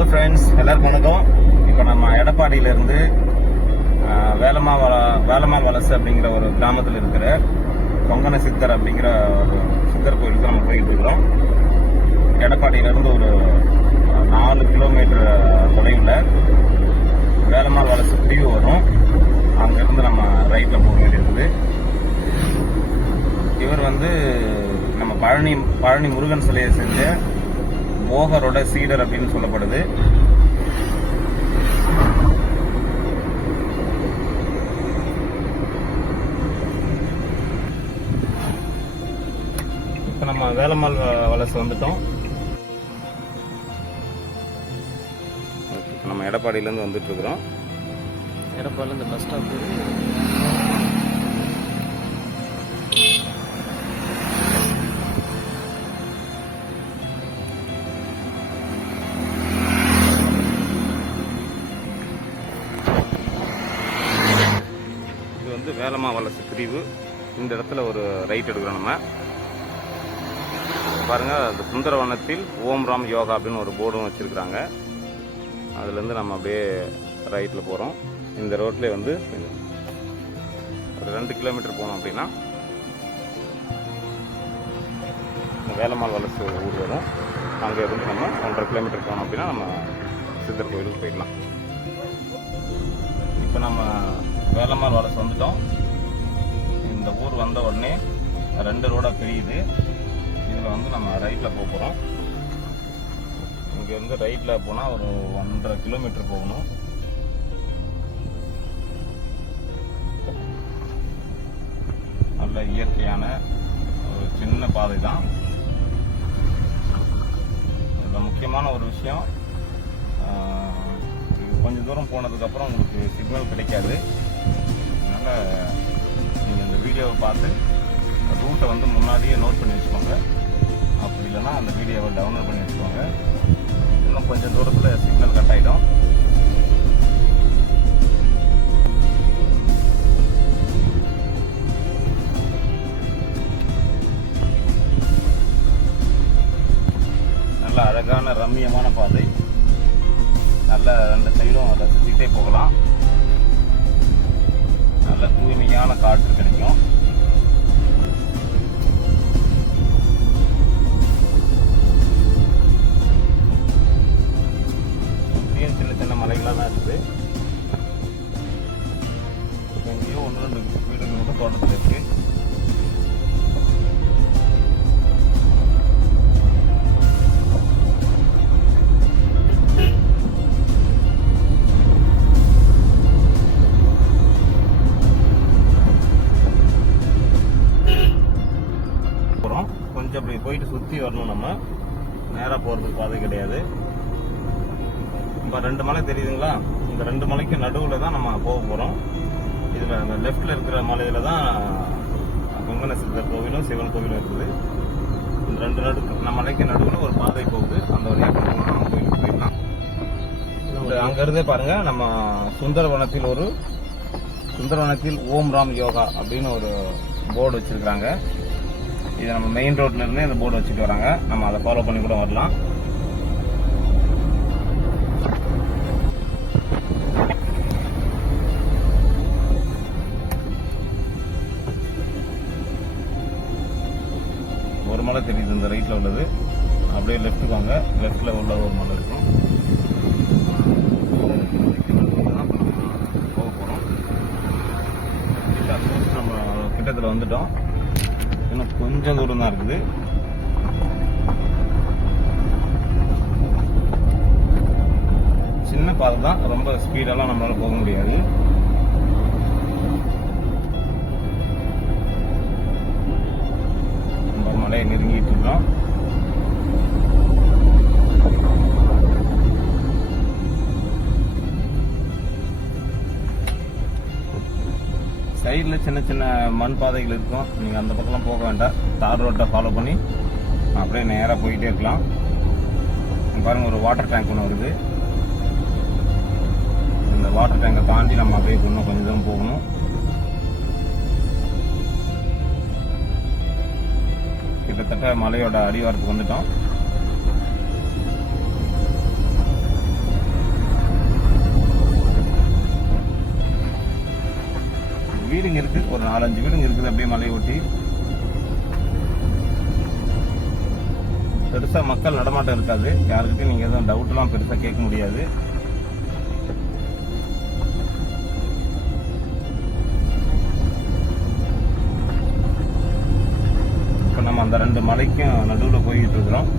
Hello friends, எல்லாருக்கும் வணக்கம். இப்போ நம்ம எடப்பாடியிலேருந்து வேலம்மாள் வலசு அப்படிங்கிற ஒரு கிராமத்தில் இருக்கிற கொங்கண சித்தர் அப்படிங்கிற ஒரு சித்தர் கோயிலுக்கு நம்ம போயிட்டு இருக்கிறோம். எடப்பாடியிலேருந்து ஒரு 4 கிலோமீட்டர் தொலைவில் வேலம்மாள் வலசு பிரிவு வரும். அங்கேருந்து நம்ம ரைட்டில் போக வேண்டியிருக்குது. இவர் நம்ம பழனி முருகன் சிலையை செஞ்ச போகரோட சீடர் அப்படின்னு சொல்லப்படுது. இப்போ நம்ம வேலம்மாள் வலசு வந்துட்டோம். நம்ம எடப்பாடியிலேருந்து வந்துட்டு இருக்கிறோம். எடப்பாடியிலேருந்து பஸ் ஸ்டாப் வேலம்மாள் வலசு பிரிவு. இந்த இடத்துல ஒரு ரைட் எடுக்கிறோம். நம்ம பாருங்க, அந்த சுந்தரவனத்தில் ஓம் ராம் யோகா அப்படின்னு ஒரு போர்டும் வச்சிருக்கிறாங்க. அதுலேருந்து நம்ம அப்படியே ரைட்டில் போகிறோம். இந்த ரோட்லேயே ஒரு 2 கிலோமீட்டர் போனோம் அப்படின்னா வேலம்மாள் வலசு ஊர் வரும். அங்கே இருந்து நம்ம 1.5 கிலோமீட்டர் போனோம் அப்படின்னா நம்ம சித்தர் கோயிலுக்கு போயிடலாம். இப்போ நம்ம வேலம்மாள் வலசு வந்துட்டோம். இந்த ஊர் வந்த உடனே 2 ரோடாக பிரியுது. இதில் நம்ம ரைட்டில் போக போகிறோம். இங்கே ரைட்டில் போனால் ஒரு 1.5 கிலோமீட்டர் போகணும். நல்ல இயற்கையான ஒரு சின்ன பாதை தான். இதில் முக்கியமான ஒரு விஷயம், கொஞ்சம் தூரம் போனதுக்கப்புறம் உங்களுக்கு சிக்னல் கிடைக்காது. அதனால் நீங்கள் இந்த வீடியோவை பார்த்து ரூட்டை முன்னாடியே நோட் பண்ணி வச்சுக்கோங்க. அப்படி இல்லைன்னா அந்த வீடியோவை டவுன்லோட் பண்ணி வச்சுக்கோங்க. இன்னும் கொஞ்சம் தூரத்தில் சிக்னல் கட் ஆகிடும். நல்ல அழகான ரம்மியமான பாதை. நல்ல 2 சைடும் ரசிச்சுட்டே போகலாம். நல்ல தூய்மையான காற்று கிடைக்கும். சுற்றியும் சின்ன சின்ன மலைகளாக தான் இருக்குது. எங்கேயும் 1-2 வீடுகள் மட்டும் தோட்டத்தில் இருக்கு. கொஞ்சம் அப்படி போயிட்டு சுற்றி வரணும். நம்ம நேராக போகிறதுக்கு பாதை கிடையாது. இப்போ 2 மலை தெரியுதுங்களா? இந்த 2 மலைக்கு நடுவில் தான் நம்ம போக போகிறோம். இதில் அந்த லெஃப்டில் இருக்கிற மலையில் தான் கொங்கண சித்தர் கோவிலும் சிவன் கோவிலும் இருக்குது. இந்த 2 மலைக்கு நடுவில் ஒரு பாதை போகுது. அந்த வழியாக போகணும். நம்ம கோயிலுக்கு போயிடலாம். அங்கேருந்தே பாருங்க, நம்ம சுந்தரவனத்தில் ஓம் ராம் யோகா அப்படின்னு ஒரு போர்டு வச்சிருக்காங்க. இது நம்ம மெயின் ரோட்ல இருந்து இந்த போர்டு வச்சுட்டு வராங்க. நம்ம அதை ஃபாலோ பண்ணி கூட வரலாம். ஒரு மலை தெரியுது இந்த ரைட்ல உள்ளது. அப்படியே லெஃப்ட்டுக்கு வாங்க. லெஃப்ட்ல உள்ள ஒரு மலை இருக்கும். போக போறோம். நம்ம கிட்டத்தில் வந்துட்டோம். இன்னும் கொஞ்சம் தூரம் தான் இருக்குது. சின்ன பாதை தான், ரொம்ப ஸ்பீடெல்லாம் நம்மளால போக முடியாது. நம்ம மலையை நெருங்கிட்டு இருக்கோம். சைடில் சின்ன சின்ன மண் பாதைகள் இருக்கும். நீங்கள் அந்த பக்கம்லாம் போக வேண்டாம். தார் ரோட்டை ஃபாலோ பண்ணி அப்படியே நேராக போயிட்டே இருக்கலாம். பாருங்கள், ஒரு வாட்டர் டேங்க் ஒன்று வருது. இந்த வாட்டர் டேங்கை தாண்டி நம்ம அப்படியே இன்னும் கொஞ்சம் தூரம் போகணும். கிட்டத்தட்ட மலையோட அடிவாரத்துக்கு வந்துட்டோம். வீடுங்க இருக்கு, ஒரு 4-5 வீடுங்க இருக்குது அப்படியே மலையை ஒட்டி. பெருசா மக்கள் நடமாட்டம் இருக்காது. யாருக்கிட்டையும் நீங்க எதுவும் டவுட்லாம் பெருசா கேட்க முடியாது. இப்ப நம்ம அந்த 2 மலைக்கும் நடுவுல போயிட்டு இருக்கிறோம்.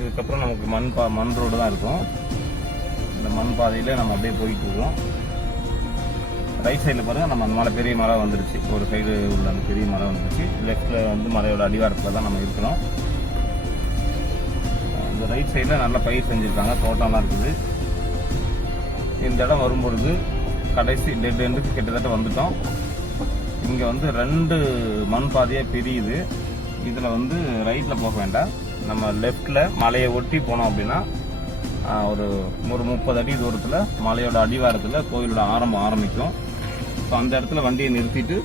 இதுக்கப்புறம் நமக்கு மண் ரோடு தான் இருக்கும். இந்த மண் பாதையில நம்ம அப்படியே போயிட்டு இருக்கோம். ரைட் சைடில் பாருங்க, நம்ம அந்த மலை பெரிய மலை வந்துருச்சு. ஒரு சைடு உள்ள அந்த பெரிய மலை வந்துருச்சு. லெஃப்ட்ல வந்து மலையோட அடிவாரத்தில் தான் நம்ம இருக்கிறோம். இந்த ரைட் சைடில் நல்லா பயிர் செஞ்சுருக்காங்க, தோட்டம்லாம் இருக்குது. இந்த இடம் வரும்பொழுது கடைசி டெட் எண்டுக்கு கிட்டத்தட்ட வந்துட்டோம். இங்கே வந்து 2 மண் பாதையாக பிரியுது. இதில் வந்து ரைட்டில் போக வேண்டாம், நம்ம லெஃப்டில் மலையை ஒட்டி போனோம் அப்படின்னா ஒரு 30 அடி தூரத்தில் மலையோட அடிவாரத்தில் கோயிலோட ஆரம்பிக்கும். ஸோ அந்த இடத்துல வண்டியை நிறுத்திட்டு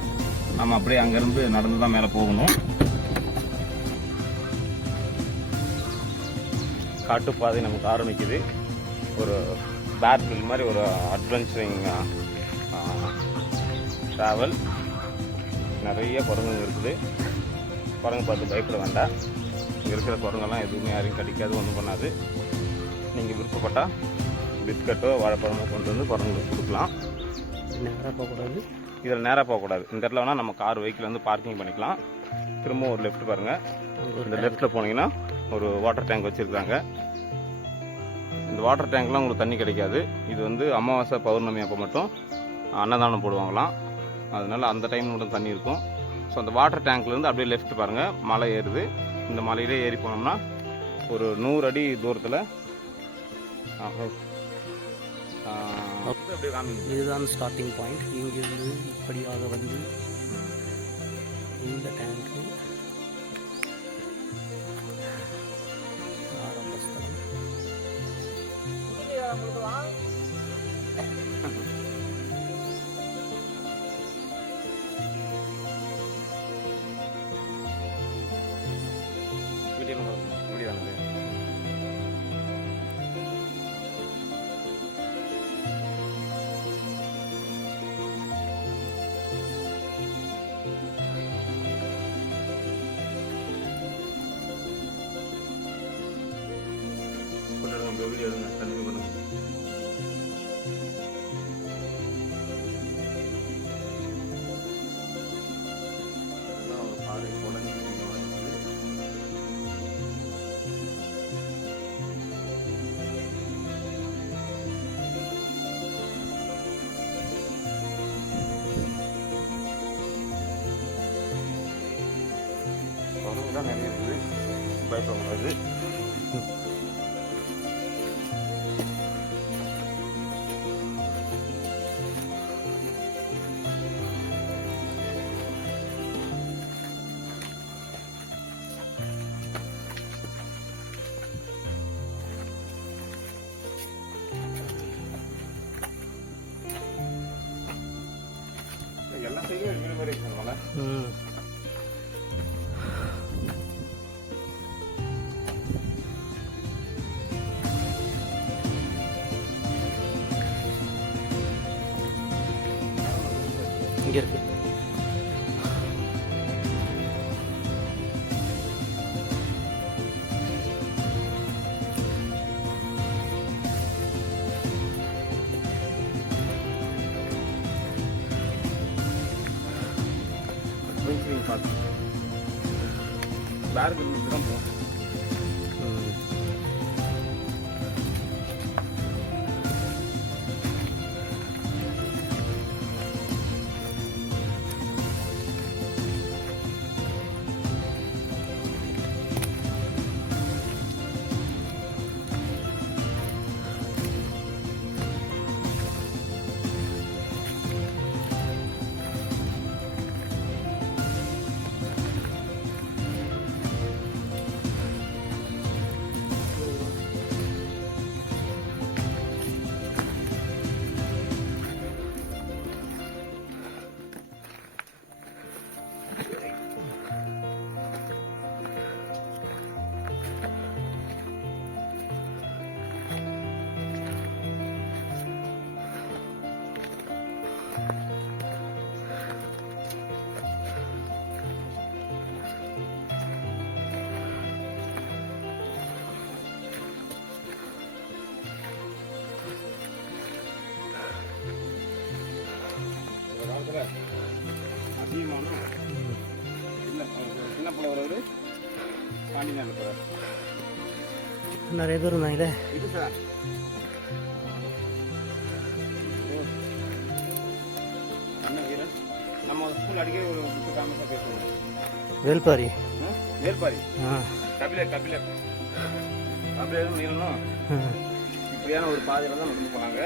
நம்ம அப்படியே அங்கேருந்து நடந்து தான் மேலே போகணும். காட்டுப்பாதை நமக்கு ஆரம்பிக்குது. ஒரு பேர்ஃபில் மாதிரி ஒரு அட்வென்ச்சரிங் ட்ராவல். நிறைய குரங்குங்க இருக்குது. குரங்கு பார்த்து பயப்பட வேண்டாம். இங்கே இருக்கிற குரங்கெல்லாம் எதுவுமே யாரையும் கடிக்காது, ஒன்றும் பண்ணாது. நீங்கள் விருப்பப்பட்டால் பிஸ்கட்டோ வாழைப்பழமோ கொண்டு வந்து குரங்குக்கு கொடுக்கலாம். நேராக போகக்கூடாது, இதில் நேராக போகக்கூடாது. இந்த இடத்துல வேணால் நம்ம கார் வெஹிக்கிள் வந்து பார்க்கிங் பண்ணிக்கலாம். திரும்ப ஒரு லெஃப்ட் பாருங்கள். இந்த லெஃப்ட்டில் போனீங்கன்னா ஒரு வாட்டர் டேங்க் வச்சுருக்காங்க. இந்த வாட்டர் டேங்க்லாம் உங்களுக்கு தண்ணி கிடைக்காது. இது வந்து அமாவாசை பௌர்ணமி அப்போ மட்டும் அன்னதானம் போடுவாங்களாம். அதனால அந்த டைம் மட்டும் தண்ணி இருக்கும். ஸோ அந்த வாட்டர் டேங்க்லேருந்து அப்படியே லெஃப்ட் பாருங்கள், மலை ஏறுது. இந்த மலையிலே ஏறி போனோம்னா ஒரு 100 அடி தூரத்தில் இதுதான் ஸ்டார்டிங் பாயிண்ட். இங்கிருந்து இப்படியாக வந்து இந்த டேங்க்கு ஆரம்பஸ்தலம். வீடியோ எடுங்க, கண்டினியூ பண்ணுங்க. பாறை உடஞ்சி தான் நிறைய இருக்குது, பயப்படக்கூடாது. எல்லா சைடும் வீடு மாதிரி இருக்கணும்ல. இங்கே இருக்கு. பேருக்கு தான் போகும். மேலே போகிறார். நிறைய பேர் இருந்தாங்களே. இது சார் அண்ணன் வீரன் நம்ம ஸ்கூல் அடிக்கடி ஒரு புக்கு காமிச்சா பேசுவோம். வேல்பாரி. வேல்பாரி. ஆ. கபிலர் நீளனும் இப்படியான ஒரு பாதையில தான் நடந்து போனாங்க.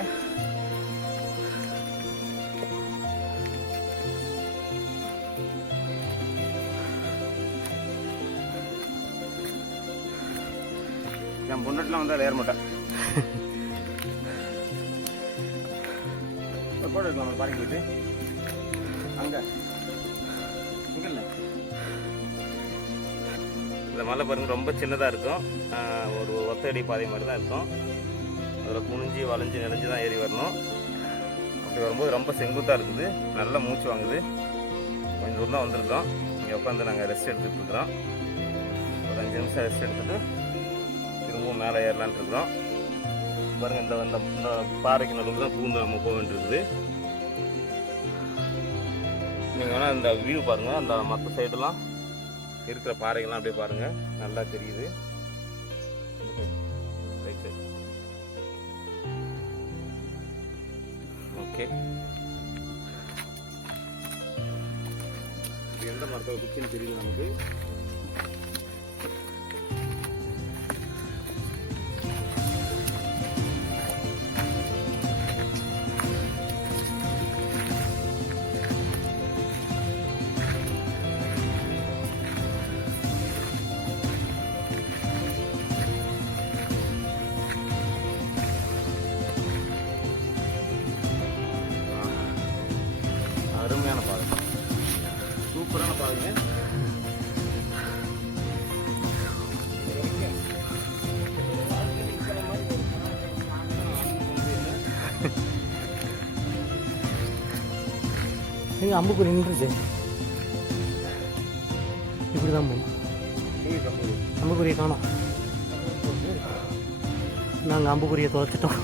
என் பொண்ணட்டுலாம் வந்தால் ஏற மாட்டேன். போட்டோ எடுக்கலாம் பாருங்க போயிட்டு அங்கே இங்கே இல்லை. இந்த மலை பாருங்க ரொம்ப சின்னதாக இருக்கும். ஒரு ஒத்தடி பாதை மாதிரி தான் இருக்கும். அதில் குனிஞ்சி வளைஞ்சி நெளிஞ்சு தான் ஏறி வரணும். அப்படி வரும்போது ரொம்ப செங்குத்தாக இருக்குது. நல்லா மூச்சு வாங்குது. கொஞ்சம் தூரம் தான் வந்திருக்கோம். இங்கே உட்காந்து நாங்கள் ரெஸ்ட் எடுத்துகிட்டு இருக்கிறோம். ஒரு 5 நிமிஷம் ரெஸ்ட் எடுத்துகிட்டு திரும்பவும் மேலே ஏறலான்ட்டு இருக்கிறோம். பாருங்கள் இந்த பாறைக்கு நடுவில் தான் பூந்து நம்ம போக வேண்டியிருக்குது. நீங்கள் வேணால் இந்த வியூ பாருங்கள். அந்த மற்ற சைடெல்லாம் இருக்கிற பாறைகள்லாம் அப்படியே பாருங்கள், நல்லா தெரியுது. ஓகே, எந்த மரத்தோட குச்சின்னு தெரியல நமக்கு. அருமையான பாதை, சூப்பரான பாதைங்க. அம்புக்குறி நின்றுச்சு. இப்படிதான் போகணும். அம்புக்குறியை காணோம். நாங்கள் அம்புக்குறியை தொலைச்சிட்டோம்.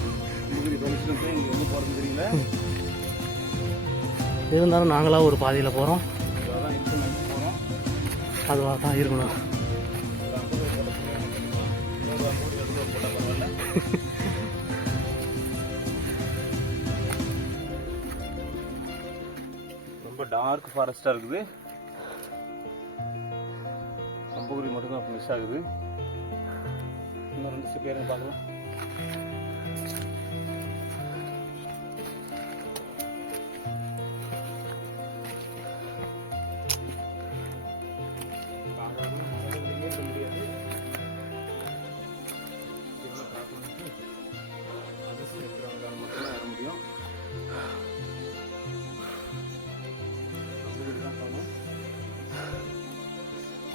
இருந்தாலும் நாங்களாக ஒரு பாதையில் போகிறோம். அதுவாக தான் இருக்கணும். ரொம்ப டார்க் ஃபாரஸ்டாக இருக்குது. அம்புக்குறி மட்டும்தான் மிஸ் ஆகுது. இன்னும் 2 பேருங்க பார்க்கலாம்.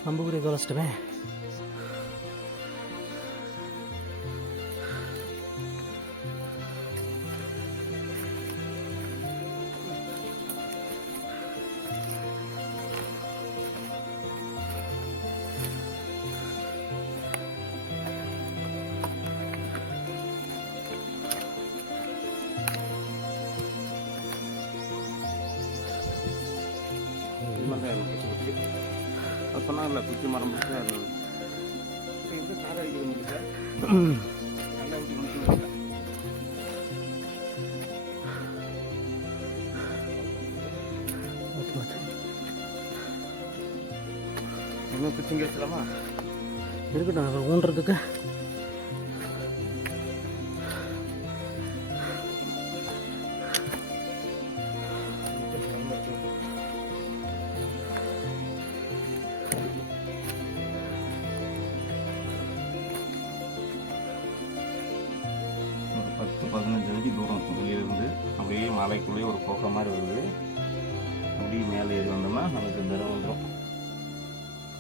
அம்புக்குறியை தொலைச்சிட்டுமே. சொன்னாங்கல்ல குச்சி மரம் பிடிச்சா இருந்தது. இந்த காரை அடிக்கிறது முடிச்சா நல்லா விட்டு முடிச்சு. இன்னும் குச்சிங்க வச்சலாமா? இருக்கட்டும், ஊன்றதுக்கு. ஒரு 10-15 அடி தூரம் இருக்கும் வெளியிலிருந்து. அப்படியே மலைக்குள்ளேயே ஒரு கோக்கை மாதிரி வருது. அப்படியே மேலே ஏறி வந்தோம்னா நமக்கு இந்த இடம் வந்துடும்.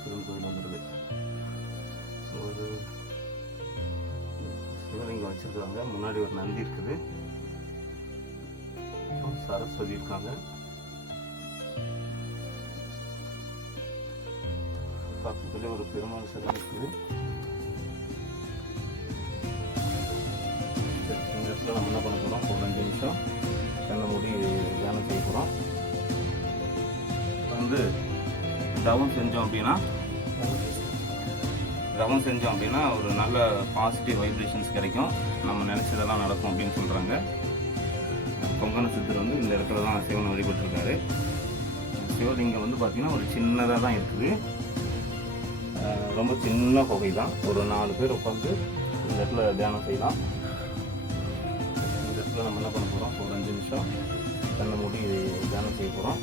சிவன் கோயில் வந்துடுது. ஒரு சிவலிங்கம் வச்சிருக்காங்க. முன்னாடி ஒரு நந்தி இருக்குது. சரஸ்வதி இருக்காங்க. பக்கத்துல ஒரு பெருமாள் சிலை இருக்குது. இந்த இடத்துல நம்ம என்ன பண்ண போகிறோம், ஒரு 5 நிமிஷம் கண்ணை மூடி தியானம் செய்ய போகிறோம். வந்து டவுன் செஞ்சோம் அப்படின்னா தவம் செஞ்சோம் அப்படின்னா ஒரு நல்ல பாசிட்டிவ் வைப்ரேஷன்ஸ் கிடைக்கும், நம்ம நினச்சதெல்லாம் நடக்கும் அப்படின்னு சொல்கிறாங்க. கொங்கண சித்தர் வந்து இந்த இடத்துல தான் சிவன் வழிபட்டிருக்காரு. சிவலிங்கம் வந்து பார்த்திங்கன்னா ஒரு சின்னதாக தான் இருக்குது, ரொம்ப சின்ன குகை தான். ஒரு 4 பேர் உட்காந்து இந்த இடத்துல தியானம் செய்யலாம். இந்த இடத்துல நம்ம என்ன பண்ண போகிறோம், ஒரு 5 நிமிஷம் கண்ணை மூடி தியானம் செய்ய போகிறோம்.